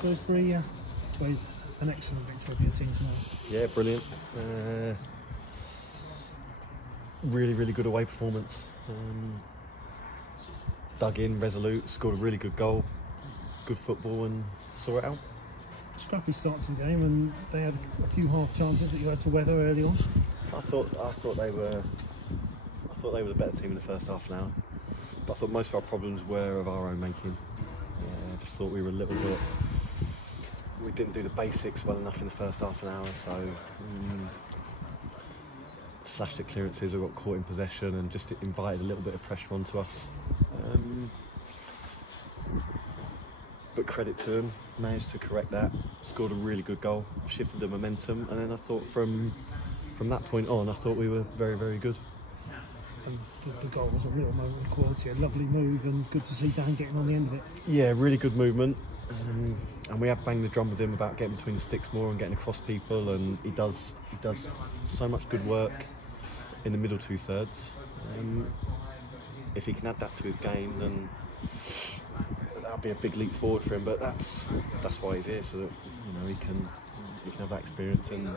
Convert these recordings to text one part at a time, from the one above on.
Shrewsbury. Played an excellent victory for your team tonight. Yeah, brilliant. Really good away performance. Dug in, resolute, scored a really good goal, good football, and saw it out. Scrappy start to the game, and they had a few half chances that you had to weather early on. I thought they were the better team in the first half an hour, but I thought most of our problems were of our own making. I just thought we were a little bit. We didn't do the basics well enough in the first half an hour, so slashed at clearances, we got caught in possession, and just invited a little bit of pressure onto us. But credit to him, managed to correct that, scored a really good goal, shifted the momentum, and then I thought from that point on, I thought we were very good. And the goal was a real moment of quality, a lovely move, and good to see Dan getting on the end of it. Yeah, really good movement, and we have banged the drum with him about getting between the sticks more and getting across people, and he does so much good work in the middle two-thirds. If he can add that to his game, then that'll be a big leap forward for him. But that's why he's here, so that he can have that experience and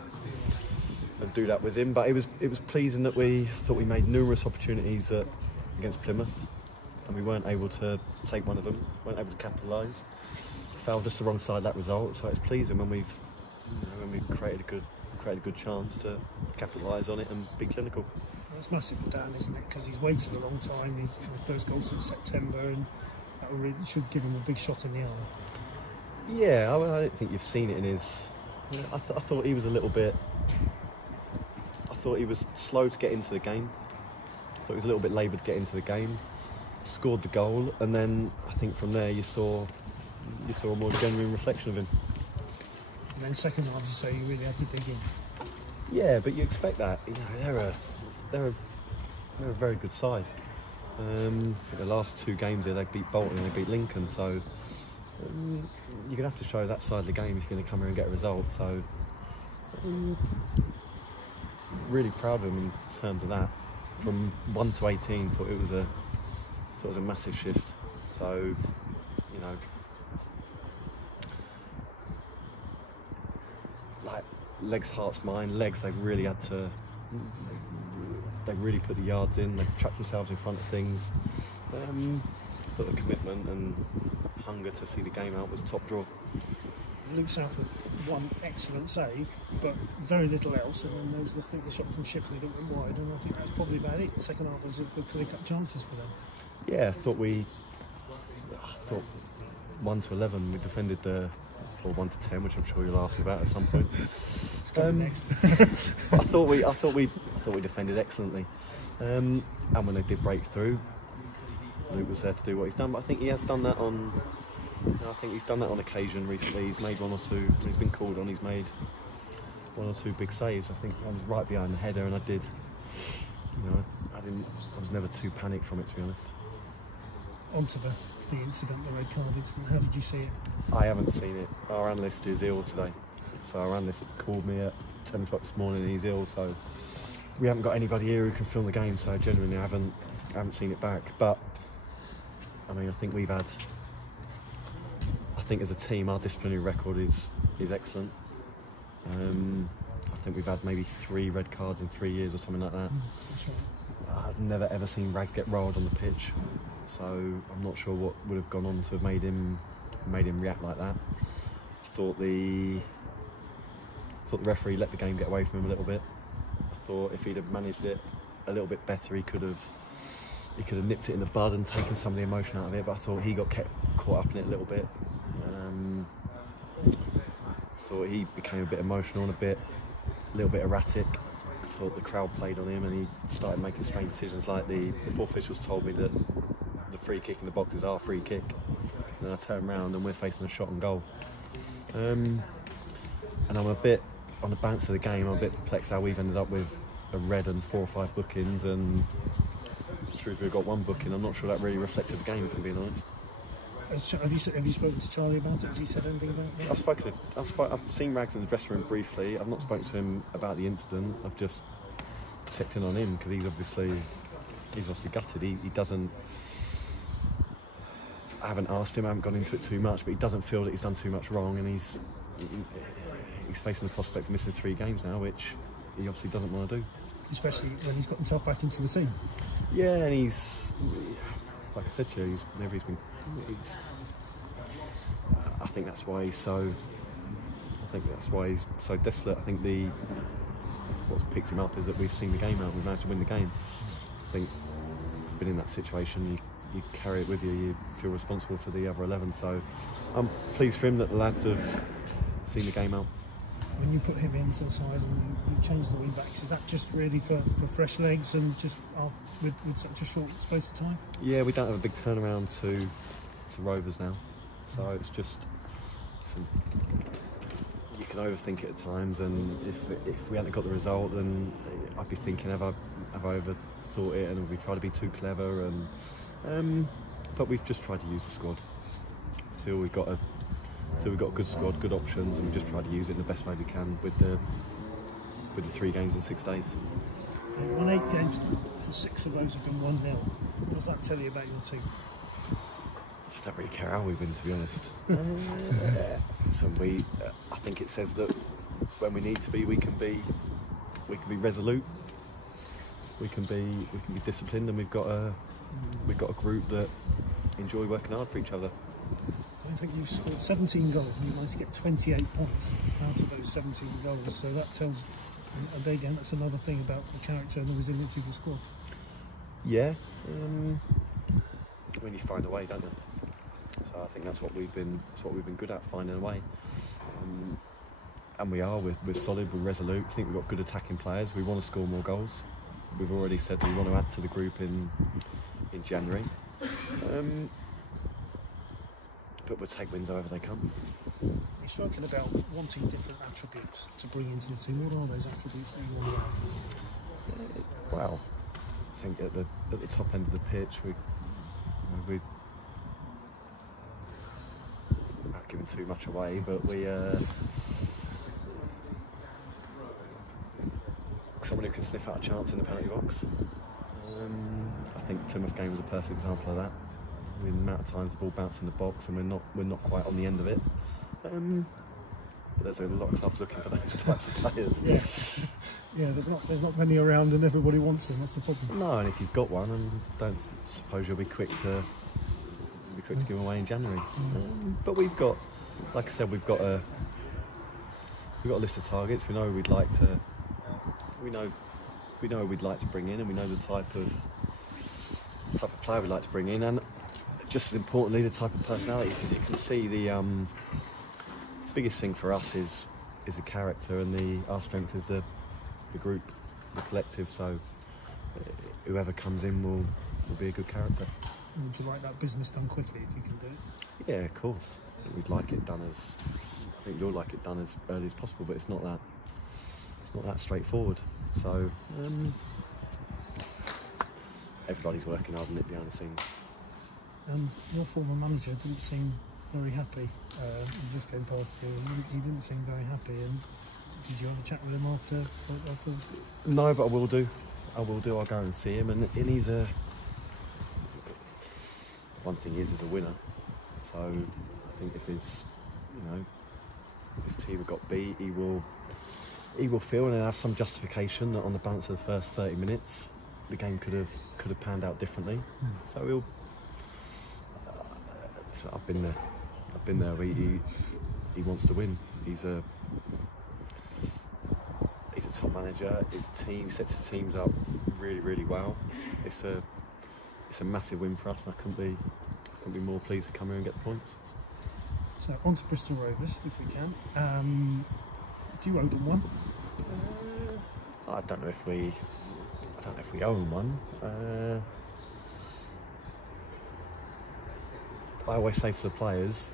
do that with him. But it was pleasing that we thought we made numerous opportunities against Plymouth, and we weren't able to take one of them, weren't able to capitalise. Fell just the wrong side of that result, so it's pleasing when we've created a good chance to capitalise on it and be clinical. That's massive for Dan, isn't it? Because he's waited a long time. He's the first goal since September, and that really should give him a big shot in the arm. Yeah, I don't think you've seen it in his. I thought he was a little bit. I thought he was slow to get into the game. I thought he was a little bit laboured to get into the game. Scored the goal, and then I think from there you saw a more genuine reflection of him. And then second half, you say you really had to dig in. Yeah, but you expect that. They're a very good side. The last two games here, they beat Bolton and they beat Lincoln, so you're gonna have to show that side of the game if you're gonna come here and get a result. So really proud of him in terms of that. From 1 to 18, thought it was a massive shift. So like legs, hearts, mind. Legs, they've really put the yards in. They've trapped themselves in front of things. Thought the commitment and hunger to see the game out was top draw. Luke Southwood, one excellent save, but very little else. And then there was the shot from Shipley that went wide, and I think that's probably about it. The second half was the clear-cut chances for them. Yeah, I thought 1 to 11 we defended or 1 to 10, which I'm sure you'll ask me about at some point. It's coming next. But I thought we defended excellently, and when they did break through, Luke was there to do what he's done. But I think he has done that on. I think he's done that on occasion recently. He's made 1 or 2. When he's been called on, he's made 1 or 2 big saves. I think I was right behind the header, and I did. I was never too panicked from it, to be honest. Onto the incident, the red card incident. How did you see it? I haven't seen it. Our analyst is ill today, so our analyst called me at 10 o'clock this morning and he's ill, so we haven't got anybody here who can film the game, so genuinely I haven't seen it back. But I mean, I think as a team our disciplinary record is excellent. I think we've had maybe 3 red cards in 3 years or something like that. That's right. I've never ever seen Rag get rolled on the pitch, so I'm not sure what would have gone on to have made him react like that. I thought the referee let the game get away from him a little bit. I thought if he'd have managed it a little bit better, he could have nipped it in the bud and taken some of the emotion out of it. But I thought he got caught up in it a little bit. Thought he became a bit emotional and a little bit erratic. Thought the crowd played on him and he started making strange decisions, like the four officials told me that the free kick in the box is our free kick, and I turn around and we're facing a shot on goal, and I'm a bit on the bounce of the game. I'm a bit perplexed how we've ended up with a red and 4 or 5 bookings, and Shrewsbury got 1 booking. I'm not sure that really reflected the game, if I'm being honest. Have you spoken to Charlie about it? Has he said anything about it? I've seen Rags in the dressing room briefly. I've not spoken to him about the incident. I've just checked in on him because he's obviously gutted. He doesn't. I haven't asked him, I haven't gone into it too much, but he doesn't feel that he's done too much wrong, and he's facing the prospect of missing 3 games now, which he obviously doesn't want to do. Especially when he's got himself back into the team. Yeah, and he's, like I said to you, I think that's why he's so desolate. I think what's picked him up is that we've seen the game out, we've managed to win the game. I think been in that situation, you carry it with you, you feel responsible for the other 11, so I'm pleased for him that the lads have seen the game out. When you put him into the side and you change the wing backs, is that just really for fresh legs and just with such a short space of time? Yeah, we don't have a big turnaround to Rovers now, so it's just you can overthink it at times, and if we hadn't got the result, then I'd be thinking, have I overthought it, and have we tried to be too clever? And but we've just tried to use the squad till we've got a good squad, good options, and we just tried to use it in the best way we can with the 3 games in 6 days. You've won 8 games, 6 of those have been 1-0. What does that tell you about your team? I don't really care how we win, to be honest. So I think it says that when we need to be, we can be resolute. We can be disciplined, and we've got a group that enjoy working hard for each other. I think you've scored 17 goals and you managed to get 28 points out of those 17 goals. So that tells, and again, that's another thing about the character and the resilience of the squad. Yeah, when you find a way, don't you? So I think that's what we've been good at, finding a way. And we're solid, we're resolute. I think we've got good attacking players. We want to score more goals. We've already said we want to add to the group in January. But we'll take wins however they come. You've spoken about wanting different attributes to bring into the team. What are those attributes that you want to add? Well, I think at the top end of the pitch, we not giving too much away, but we someone who can sniff out a chance in the penalty box. I think Plymouth game was a perfect example of that. The amount of times the ball bounced in the box and we're not quite on the end of it. But there's a lot of clubs looking for those types of players. Yeah, there's not many around, and everybody wants them. That's the problem. No, and if you've got one, and don't suppose you'll be quick to give them away in January. But we've got, like I said, we've got a list of targets. We know we'd like to. We know we'd like to bring in, and we know the type of player we'd like to bring in, and just as importantly, the type of personality. Because you can see the biggest thing for us is the character, and our strength is the group, the collective. So whoever comes in will be a good character. Would you like that business done quickly if you can do it? Yeah, of course. We'd like it done I think you'll like it done as early as possible, but it's not that straightforward. So everybody's working hard on it behind the scenes. And your former manager didn't seem very happy. You just came past you, and he didn't seem very happy. And did you have a chat with him after? No, but I will do. I'll go and see him, and he's one thing is a winner. So I think if his team have got beat, he will feel and have some justification that on the balance of the first 30 minutes, the game could have panned out differently. So I've been there. He wants to win. He's a top manager. His team sets his teams up really, really well. It's a massive win for us, and I couldn't be more pleased to come here and get the points. So on to Bristol Rovers, if we can. Do you owe them one? I don't know if we own one. I always say to the players,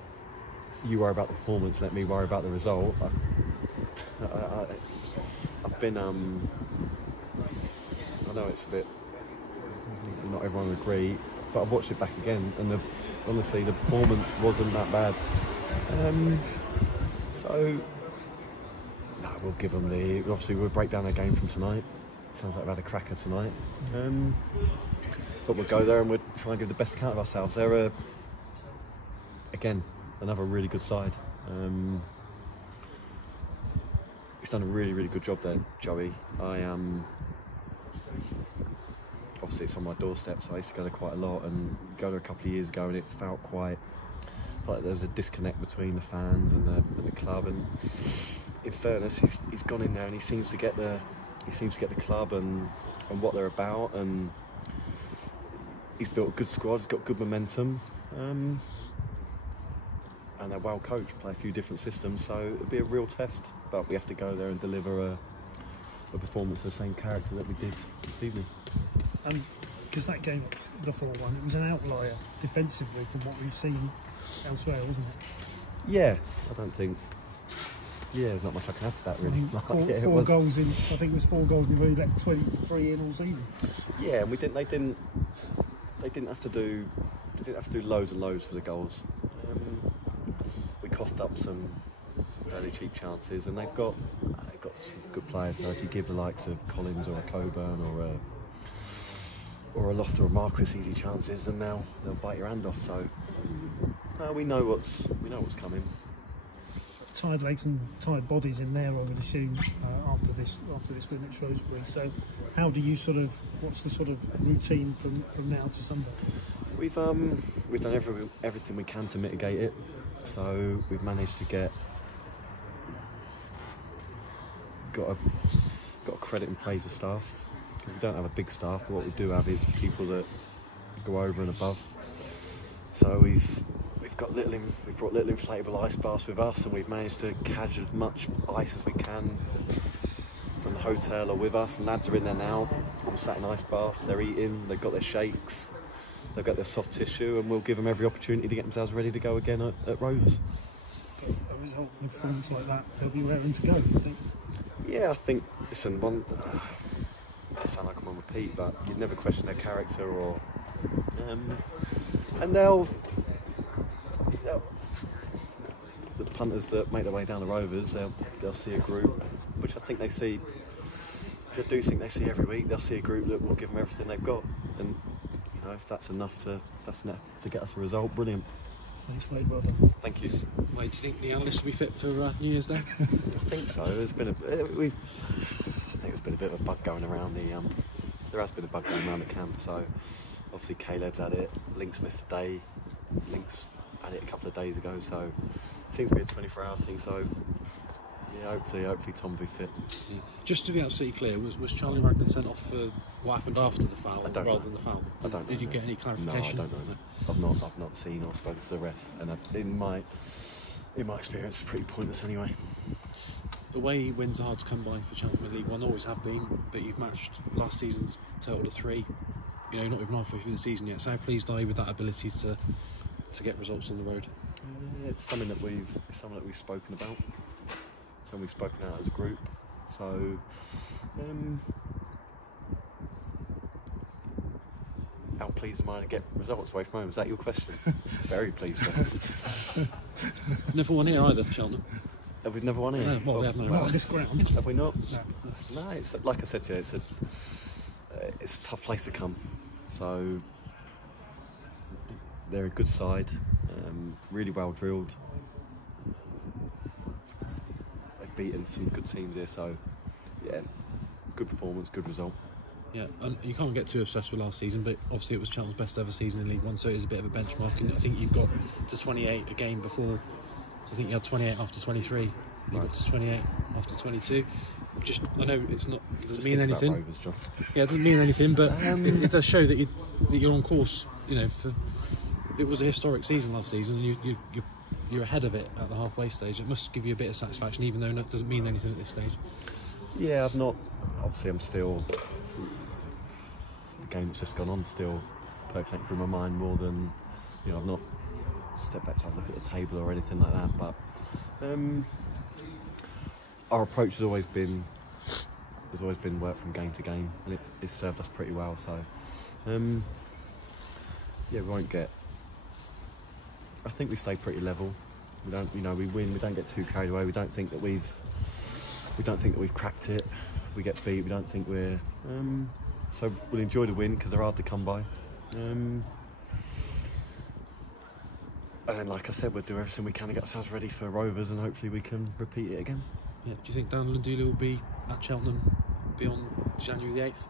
you worry about the performance, let me worry about the result. I've been, I know it's a bit, not everyone would agree, but I've watched it back again, and honestly the performance wasn't that bad. So no, we'll give them obviously we'll break down their game from tonight. Sounds like we've had a cracker tonight. But we'll go there and we'll try and give the best account of ourselves. They're again, another really good side. He's done a really, really good job there, Joey. Obviously it's on my doorstep, so I used to go there quite a lot, and go there a couple of years ago, and it felt like there was a disconnect between the fans and the club. And in fairness, he's gone in there and he seems to get the club and what they're about, and he's built a good squad. He's got good momentum, and they're well coached, play a few different systems, so it'll be a real test. But we have to go there and deliver a performance of the same character that we did this evening. Because that game, the 4-1, it was an outlier defensively from what we've seen elsewhere, wasn't it? Yeah, I don't think. Yeah, there's not much I can add to that, really. Four goals in. I think it was 4 goals, and you've only let 23 in all season. Yeah, and they didn't have to do loads and loads for the goals. We coughed up some fairly cheap chances, and they've got some good players. So if you give the likes of Collins or a Coburn or a Loft or a Marquis easy chances, then they'll bite your hand off. So we know what's coming. Tired legs and tired bodies in there, I would assume, after this win at Shrewsbury. So how do you what's the sort of routine from now to Sunday? We've done everything we can to mitigate it. So we've managed to got a credit and praise the staff. We don't have a big staff, but what we do have is people that go over and above. So we've brought little inflatable ice baths with us, and we've managed to catch as much ice as we can from the hotel or with us. And lads are in there now, all sat in ice baths. They're eating. They've got their shakes. They've got their soft tissue, and we'll give them every opportunity to get themselves ready to go again at Rovers. A result in a performance like that, they'll be raring to go, I think. Yeah, I think. Listen, I sound like I'm on repeat, but you'd never question their character, and they'll the punters that make their way down the Rovers, they'll see a group, which I think they see. Which I do think they see every week. They'll see a group that will give them everything they've got, and if that's enough to get us a result, brilliant. Thanks, Wade. Well done. Thank you. Wade, do you think the analysts will be fit for New Year's Day? I think so. I think there's been a bit of a bug going around there has been a bug going around the camp. So obviously Caleb's had it. Link's missed a day. Link's had it a couple of days ago. So it seems to be a 24-hour thing. So yeah, hopefully Tom will be fit. Yeah. Just to be absolutely clear, was Charlie Ragnar sent off for what happened after the foul rather than the foul? Did you get any clarification? No, I don't know. I've not seen or spoken to the ref, and in my experience, it's pretty pointless anyway. Away wins are hard to come by for Cheltenham in League One, always have been, but you've matched last season's total of 3. Not even halfway through the season yet. So how pleased are you with that ability to get results on the road? It's something that we've spoken about. Something we've spoken out as a group. So how pleased am I to get results away from home? Is that your question? Very pleased. Never won here either, Cheltenham. Have we never won here? No, well, we have no. Not on this ground. Have we not? No. No. It's like I said to you, it's a tough place to come. So they're a good side, really well drilled. They've beaten some good teams here, so yeah, good performance, good result. Yeah, and you can't get too obsessed with last season, but obviously it was Cheltenham's best ever season in League One, so it is a bit of a benchmark. And I think you've got to 28 a game before. So I think you had 28 after 23. You got to 28 after 22. I know it doesn't mean anything. Rovers, John. Yeah, it doesn't mean anything, but it does show that you're on course. It was a historic season last season, and you're ahead of it at the halfway stage. It must give you a bit of satisfaction, even though that doesn't mean anything at this stage. Yeah, I've not. Obviously, I'm still. The game that's just gone on still percolating through my mind more than I've not stepped back to have a look at the table or anything like that. But our approach has always been work from game to game, and it's served us pretty well. So yeah, we won't get. I think we stay pretty level. We don't, we win. We don't get too carried away. We don't think that we've cracked it. We get beat. We don't think we're. So we'll enjoy the win because they're hard to come by. And like I said, we'll do everything we can to get ourselves ready for Rovers, and hopefully we can repeat it again. Yeah. Do you think Dan Lundula will be at Cheltenham beyond January the 8th?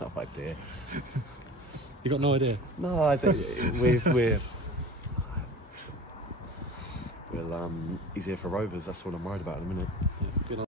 No idea. You got no idea? No, I think we're he's here for Rovers. That's all I'm worried about in a minute.